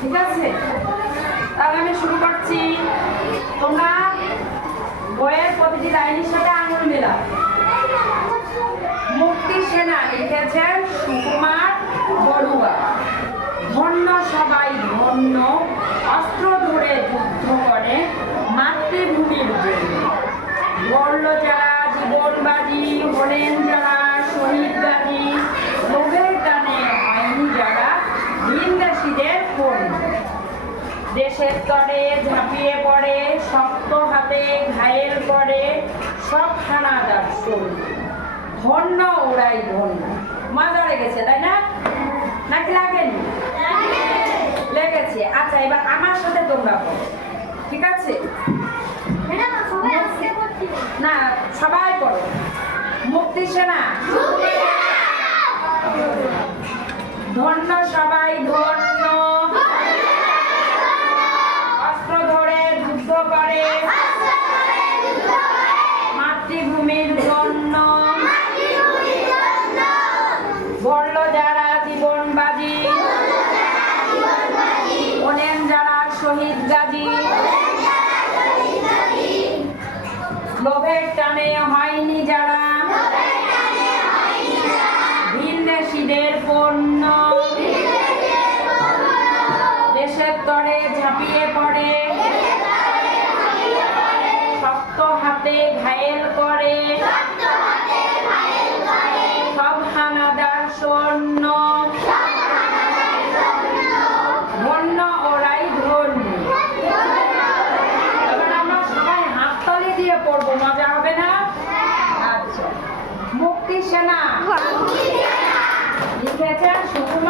ঠিক আছে? তাহলে আমি শুরু করছি। তোমরা বইয়ের প্রতিটি লাইনের সাথে আঙুল মেলা মুক্তি সেনা লিখেছেন সুকুমার বড়ুয়া। ধন্য সবাই, ধন্য। অস্ত্র ধরে যুদ্ধ করে মাতৃভূমির জন্য। গড়ল যারা জীবনবাদী হলেন যারা দেশের তরে ঝাঁপিয়ে পড়ে শক্ত হাতে ঘায়েল করে সব হানাদার সৈন্য ধন্য ওরাই ধন্য মজা লেগেছে তাই না? নাকি লাগেনি? লেগেছে। আচ্ছা এবার আমার সাথে তোমরা বলো। ঠিক আছে? না সবাই পড়ো মুক্তি সেনা! ধন্য সবাই ধন্য অস্ত্র ধরে যুদ্ধ করে মাতৃভূমির জন্য গড়ল যারা জীবনবাজি ওনেন যারা শহীদ গাজী লোভের টানে হয়নি যারা। ভিনদেশীদের পণ্য। দেশের তরে ঝাঁপিয়ে পড়ে পড়ব মজা হবে না? আচ্ছা। মুক্তি সেনা। লিখেছেন বড়ুয়া